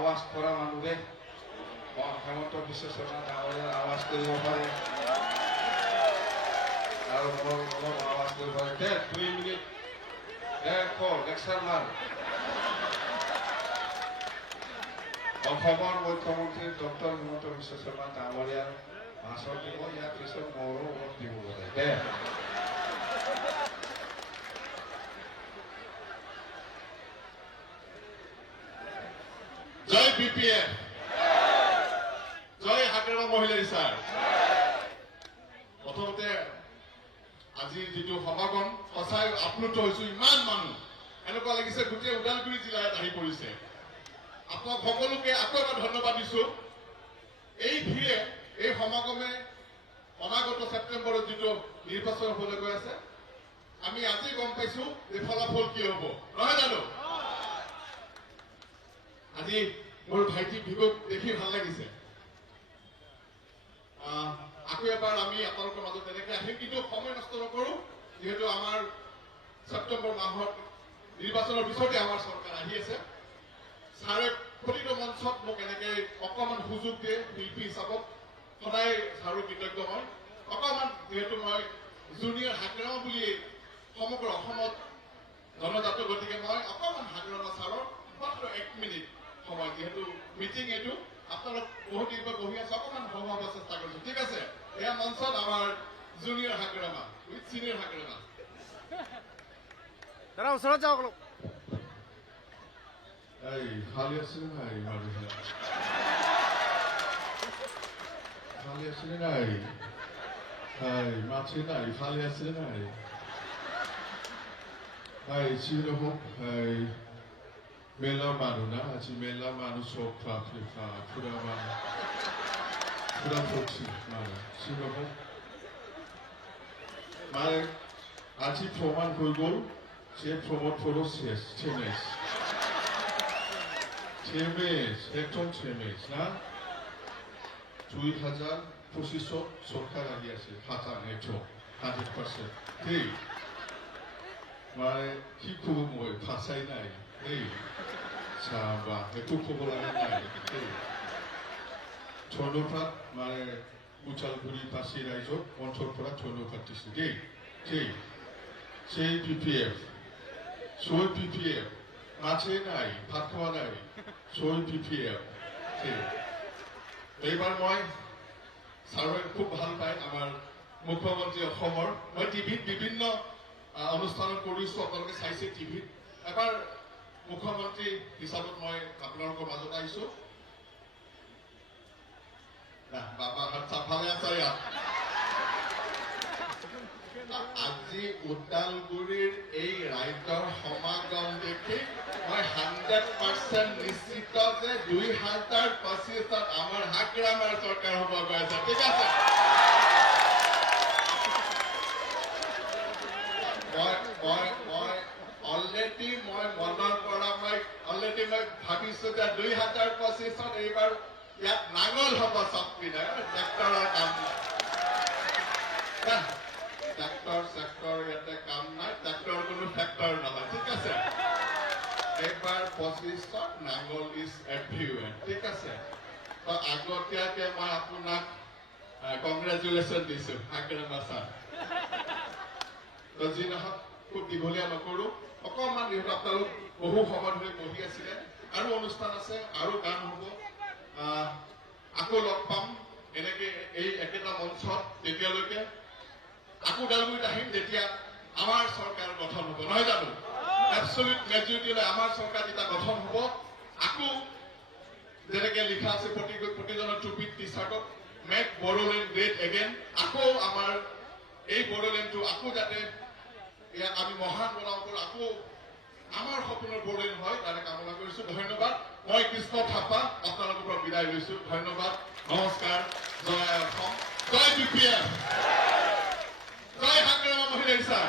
আৱাজ কৰা মানুহ দেই হেমন্ত বিশ্ব শৰ্মা ডাঙৰীয়াৰ আৱাজ কৰিব পাৰে আৰু অলপ আৱাজ কৰিব পাৰে 2 মিনিট লেকচাৰ মান অসমৰ মুখ্যমন্ত্ৰী ডক্টৰ হিমন্ত বিশ্ব শৰ্মা ডাঙৰীয়াৰ ভাষণ দিব ইয়াৰ পিছত মোৰো ভোট দিব পাৰে দে জয় BPF জয় হাগ্ৰামা মহিলা ৰিচাৰ প্ৰথমতে আজি যিটো সমাগম সঁচাই আপ্লুত হৈছো ইমান মানুহ এনেকুৱা লাগিছে গোটেই ওদালগুৰি জিলাত আহি পৰিছে আপোনাক সকলোকে আকৌ এবাৰ ধন্যবাদ দিছো এই ভিৰে এই সমাগমে অনাগত ছেপ্টেম্বৰত যিটো নিৰ্বাচন হ'বলৈ গৈ আছে আমি আজি গম পাইছো যে ফলাফল কি হ'ব নহয় জানো আজি মোৰ ভাইটি ভিগক দেখি ভাল লাগিছে আকৌ এবাৰ আমি আপোনালোকৰ মাজত তেনেকৈ আহিম কিন্তু সময় নষ্ট নকৰো যিহেতু আমাৰ ছেপ্টেম্বৰ মাহত নিৰ্বাচনৰ পিছতে আমাৰ চৰকাৰ আহি আছে ছাৰে প্ৰতিটো মঞ্চত মোক এনেকৈ অকণমান সুযোগ দিয়ে শিল্পী হিচাপত সদায় ছাৰৰ কৃতজ্ঞ মই অকণমান যিহেতু মই জুনিয়ৰ হাগ্ৰামা বুলি সমগ্ৰ অসমত জনজাত গতিকে মই অকণমান হাগ্ৰামা ছাৰৰ মাত্ৰ 1 মিনিট সময় যিহেতু মিটিং এইটো আপোনালোক বহুত দিন বহি আছে অকণমান সোমাব চেষ্টা কৰিছো ঠিক আছে এয়া মঞ্চত আমাৰ junior Hagrama with senior Hagrama দাদা ওচৰত যাওক অলপ এই খালি আছিল নাই খালি আছিল নাই মাছি নাই খালি আছিল নাই চিনো হোক মেলা মানুহ না আজি মেলা মানুহ চব পুরা পড়ছি মানে চিনো হোক মানে আজি প্রমাণ হয়ে গেল সে প্রমোট করো শেষ একদম ছেমেজ না 2025 সরকার আহি আছে খাতা একদম 100% ঠিক মানে কি কব মই ভাষাই নাই এই চাবা একো কব লগা নাই ধন্যবাদ মানে উদালগুৰি বাসী ৰাইজক মঞ্চৰ পৰা ধন্যবাদ দিছো দেই ঠিক সেই BPF সৈ BPF মাছে নাই ভাত খোৱা নাই সৈ BPF ঠিক এইবাৰ মই ছাৰে খুব ভাল পায় আমাৰ মুখ্যমন্ত্ৰী অসমৰ মই টিভিত বিভিন্ন অনুষ্ঠানত কৰিছো আপোনালোকে চাইছে টিভিত এবাৰ মুখ্যমন্ত্ৰী হিচাপত মই আপোনালোকৰ মাজত আহিছো বাবা হাত চাফালে আছে আজি ওদালগুৰিৰ এই ৰাইজৰ সমাগম দেখি মই 100% নিশ্চিত যে 2025ত আমাৰ হাগ্ৰামাৰ চৰকাৰ হ'ব গৈ আছে ঠিক আছে মই অলৰেডি মই মনৰ পৰা মই ভাবিছো যে 2025ত এইবাৰ ইয়াত নাঙল হ'ব চব পিনে ট্ৰেক্টৰৰ কাম ট্ৰেক্টৰ ইয়াতে কাম নাই ট্ৰেক্টৰ কোনো ফেক্টৰ নহয় ঠিক আছে এইবাৰ 25ত নাঙল ইজ এভৰিৱেৰ ঠিক আছে তো আগতীয়াকে মই আপোনাক কংগ্ৰেচুলেশ্যন দিছো হাগ্ৰামা ছাৰ তো যি নহওক খুব দীঘলীয়া নকৰো অকণমান যিহেতু আপোনালোক বহু সময় ধৰি বহি আছিলে আৰু অনুষ্ঠান আছে আৰু গান হ'ব আকৌ লগ পাম এনেকে এই একেটা মঞ্চত তেতিয়ালৈকে আকৌ ওদালগুৰিত আহিম যেতিয়া আমাৰ চৰকাৰ গঠন হ'ব নহয় জানো এবছলিউট মেজৰিটিলৈ আমাৰ চৰকাৰ যেতিয়া গঠন হ'ব আকৌ যেনেকে লিখা আছে প্ৰতিজনৰ টুপিত টি-চাৰ্টত মেক বড়োলেণ্ড গ্ৰেট এগেইন আকৌ আমাৰ এই বড়োলেণ্ডটো আকৌ যাতে ইয়াক আমি মহান বনাব পাৰো আকৌ আমাৰ সপোনৰ বড়োলেণ্ড হয় তাৰে কামনা কৰিছো ধন্যবাদ মই কৃষ্ণ থাপা আপোনালোকৰ পৰা বিদায় লৈছো ধন্যবাদ নমস্কাৰ জয় অসম জয় BPF জয় হাগ্ৰামা মহিলা ৰিচাৰ